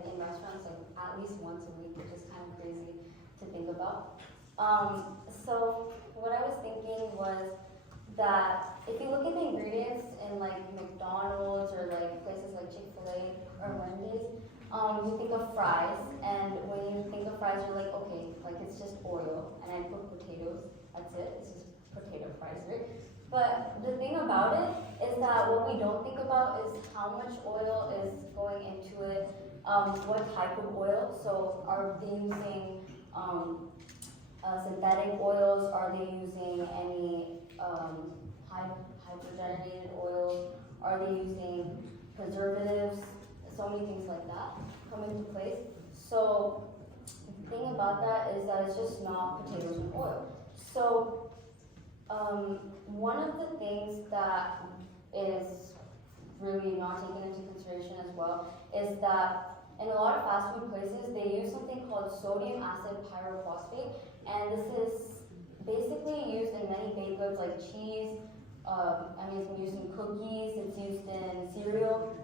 like in restaurants like at least once a week, which is kind of crazy to think about. So what I was thinking was that if you look at the ingredients in like McDonald's or like places like Chick-fil-A or Wendy's, you think of fries, and when you think of fries, you're like, okay, like it's just oil, and I put potatoes. That's it. It's just potato fries, right? But the thing about it is that what we don't think about is how much oil is going into it, what type of oil. So are they using synthetic oils? Are they using any hydrogenated oils? Are they using preservatives? So many things like that come into place. So the thing about that is that it's just not potatoes and oil. So one of the things that is really not taken into consideration as well is that in a lot of fast food places, they use something called sodium acid pyrophosphate, and this is basically used in many baked goods like cheese. It's used in cookies, it's used in cereal.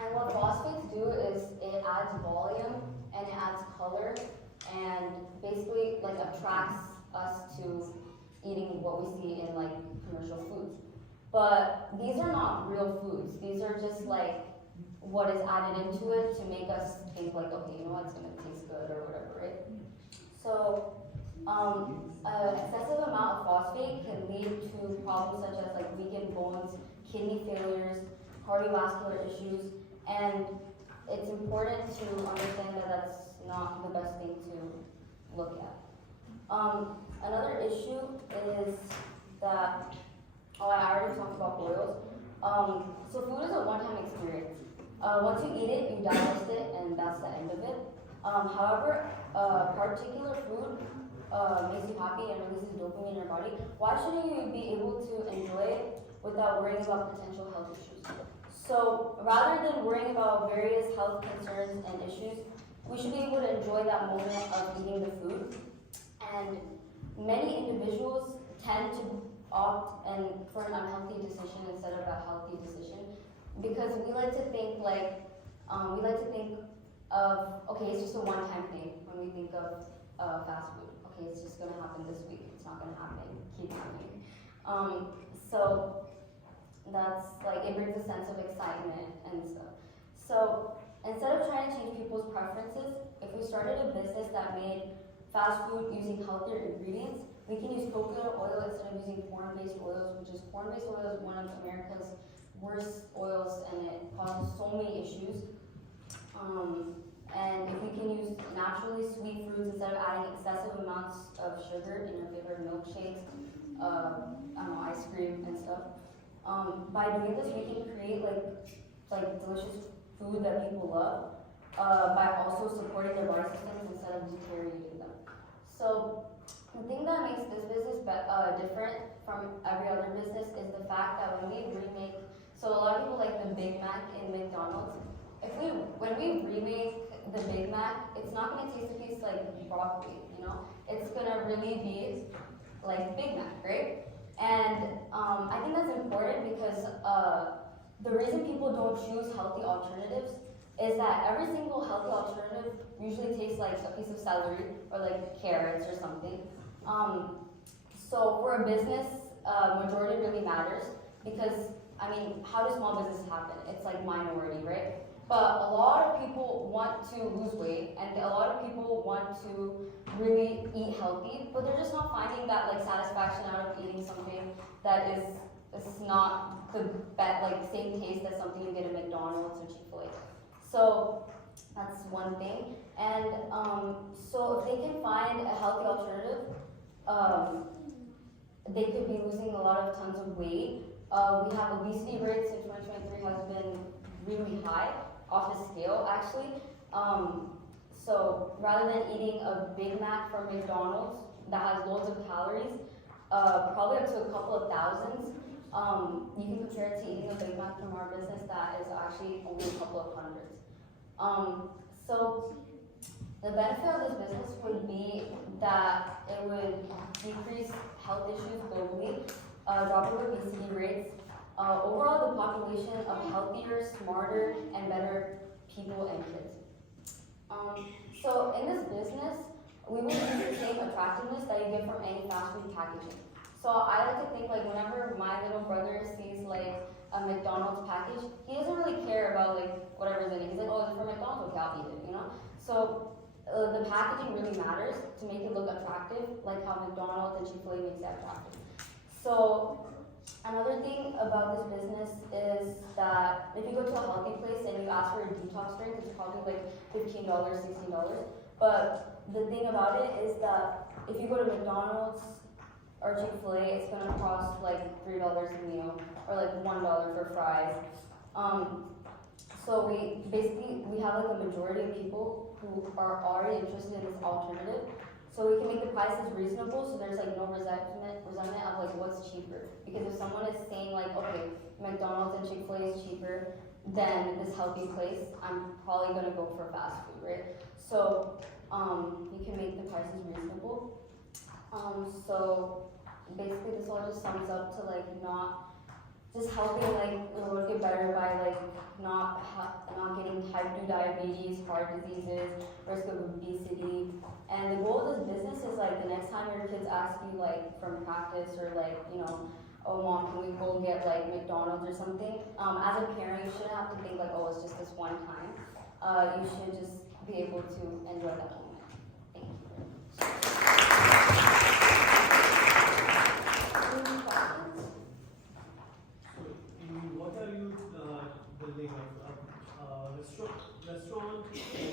And what phosphates do is it adds volume and it adds color and basically like attracts us to eating what we see in like commercial foods. But these are not real foods. These are just like what is added into it to make us think like, okay, you know what, it's gonna taste good or whatever, right? So excessive amount of phosphate can lead to problems such as like weakened bones, kidney failures, cardiovascular issues, and it's important to understand that that's not the best thing to look at. Another issue is that, I already talked about oils. So food is a one-time experience. Once you eat it, you digest it, and that's the end of it. However, particular food makes you happy and releases dopamine in your body. Why shouldn't you be able to enjoy it without worrying about potential health issues? So rather than worrying about various health concerns and issues, we should be able to enjoy that moment of eating the food. And many individuals tend to opt for an unhealthy decision instead of a healthy decision because we like to think of, okay, it's just a one-time thing when we think of fast food. Okay, it's just gonna happen this week. It's not gonna happen, keep happening. So that's like, it brings a sense of excitement and stuff. So instead of trying to change people's preferences, if we started a business that made fast food using healthier ingredients, we can use coconut oil instead of using corn-based oils, which is corn-based oil is one of America's worst oils and it causes so many issues. And if we can use naturally sweet fruits instead of adding excessive amounts of sugar in your favorite milkshakes, ice cream and stuff. By doing this, we can create like delicious food that people love by also supporting their body systems instead of deteriorating them. So the thing that makes this business different from every other business is the fact that when we remake, so a lot of people like the Big Mac in McDonald's. When we remake the Big Mac, it's not going to taste a piece like broccoli, you know? It's going to really be like Big Mac, right? And I think that's important because the reason people don't choose healthy alternatives is that every single healthy alternative usually tastes like a piece of celery or like carrots or something. So for a business, majority really matters because, how do small businesses happen? It's like minority, right? But a lot of people want to lose weight and a lot of people want to really eat healthy, but they're just not finding that like satisfaction out of eating something that is not the same taste as something you get at McDonald's or Chick-fil-A. So that's one thing. And so if they can find a healthy alternative, they could be losing a lot of tons of weight. We have obesity rates in 2023 has been really high, off the scale actually. So rather than eating a Big Mac from McDonald's that has loads of calories, probably up to a couple of thousands, you can compare it to eating a Big Mac from our business that is actually only a couple of hundreds. So the benefit of this business would be that it would decrease health issues globally, dropping obesity rates, overall the population of healthier, smarter, and better people and kids. So in this business, we will use the same attractiveness that you get from any fast food packaging. So I like to think like whenever my little brother sees like a McDonald's package, he doesn't really care about like whatever's in it. He's like, oh, it's from McDonald's, okay, I'll eat it, you know? So the packaging really matters to make it look attractive, like how McDonald's and Chick-fil-A makes it attractive. So another thing about this business is that if you go to a healthy place and you ask for a detox drink, it's probably like $15, $16. But the thing about it is that if you go to McDonald's or Chick-fil-A, it's gonna cost like $3 a meal or like $1 for fries. So we have like a majority of people who are already interested in this alternative. So we can make the prices reasonable, so there's like no resentment of like what's cheaper. Because if someone is saying like, okay, McDonald's and Chick-fil-A is cheaper than this healthy place, I'm probably gonna go for fast food, right? So you can make the prices reasonable. So basically this all just sums up to like not just helping like the world get better by like not getting type 2 diabetes, heart diseases, risk of obesity. And the goal of this business is like the next time your kids ask you like from practice or like, you know, oh mom, can we go get like McDonald's or something? As a parent, you shouldn't have to think like, oh, it's just this one time. You should just be able to enjoy that moment. Thank you. Any questions? So, what are you building a restaurant?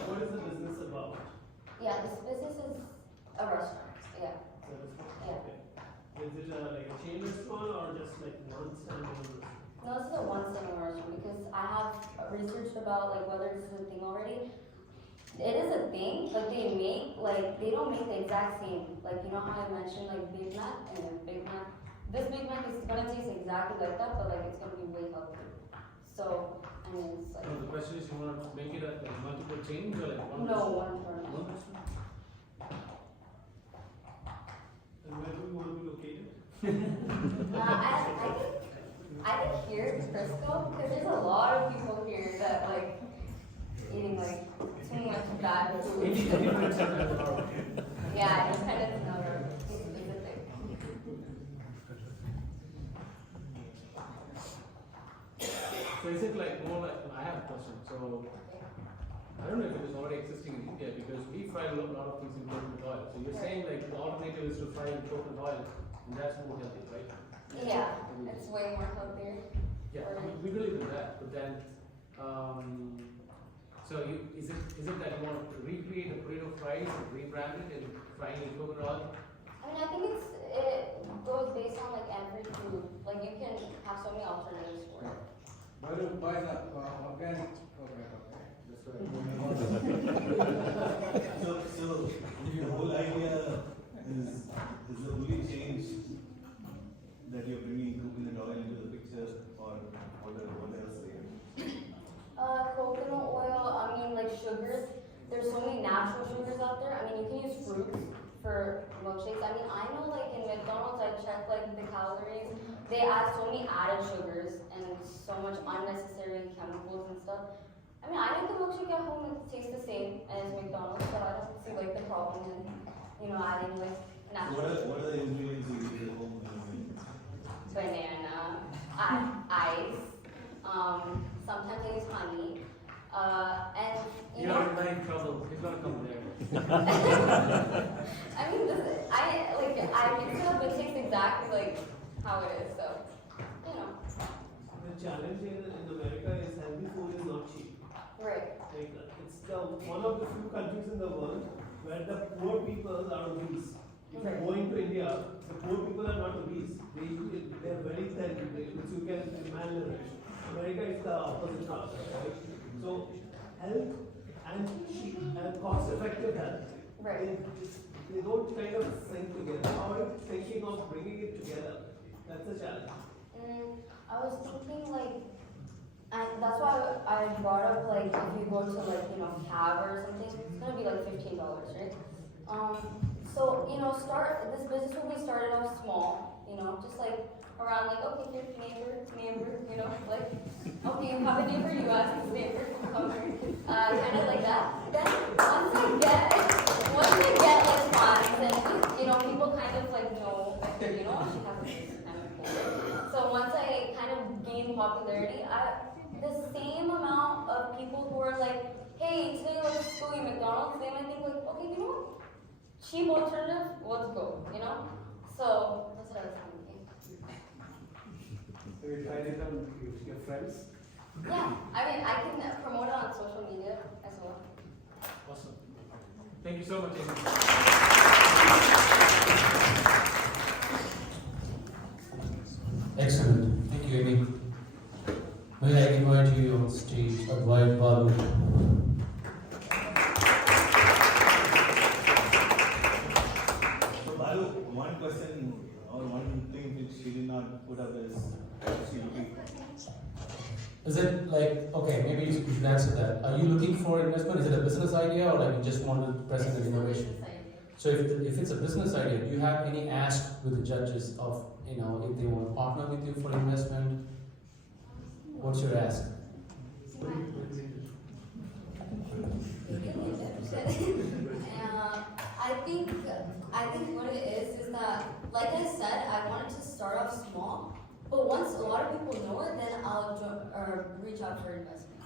What is the business about? Yeah, this business is a restaurant. Yeah. It's a restaurant? Yeah. Okay. Is it like a chain restaurant or just like one standalone restaurant? No, this is a one standalone restaurant because I have researched about like whether this is a thing already. It is a thing, but they don't make the exact same. Like, you know how I mentioned like Big Mac and then Big Mac? This Big Mac is gonna taste exactly like that, but like it's gonna be way healthier. So, I mean, it's like. So the question is, you want to make it like multiple chains or like one? No, one per One restaurant? And where do you want to be located? I think here in Frisco, because there's a lot of people here that like eating like too much bad food. Yeah, I just kind of know it's a thing. So is it like more like, I have a question. So I don't know if it is already existing in India because we fry a lot of things in coconut oil. So you're saying like the alternative is to fry in coconut oil and that's more healthy, right? Yeah, it's way more healthier. Yeah, we believe in that, but then, so is it that you want to recreate a burrito fries, rebrand it and fry it in coconut oil? I mean, I think it goes based on like every food. Like you can have so many alternatives for it. Why is that organic? Okay. That's right. So your whole idea is the only change that you're bringing coconut oil into the picture, or what else again? Coconut oil, I mean like sugars. There's so many natural sugars out there. I mean, you can use fruits for milkshakes. I mean, I know like in McDonald's, I checked like the calories. They add so many added sugars and so much unnecessary chemicals and stuff. I mean, I make the milkshake at home and it tastes the same as McDonald's, so I don't see like the problem in, you know, adding like natural. What are the ingredients you use at home? Banana, ice, sometimes I use honey, and you know. You're in trouble. He's gonna come there. I mean, I mix it up. It tastes exactly like how it is. So, you know. The challenge in America is healthy food is not cheap. Right. Like it's one of the few countries in the world where the poor people are obese. If you go into India, the poor people are not obese. They're very thin, which you can malnourish. America is the opposite part, right? So health and cheap and cost-effective health, Right. they don't kind of sync together. How are you thinking of bringing it together? That's the challenge. I was thinking like, and that's why I brought up like if you go to like cab or something, it's gonna be like $15, right? So this business will be started off small, just like around like okay, here's neighbor, like Okay, you have a name for US, name for kind of like that. Then once I get like fans and people kind of like know, she has this kind of cool. So once I kind of gain popularity, the same amount of people who are like, hey, today let's go eat McDonald's, they might think like, okay, you know what? Cheap alternative, let's go, So that's what I was thinking. So you tried it on your friends? Yeah, I mean, I can promote it on social media as well. Awesome. Thank you so much, Amy. Excellent. Thank you, Amy. May I invite you on stage, Advait Balu. So Balu, one question or one thing which she did not put up is she looking. Is it like, okay, maybe you should answer that. Are you looking for investment? Is it a business idea or like you just want to present an innovation? So if it's a business idea, do you have any ask with the judges of, if they want to partner with you for investment? What's your ask? I think what it is that, like I said, I wanted to start off small, but once a lot of people know it, then I'll reach out for investment.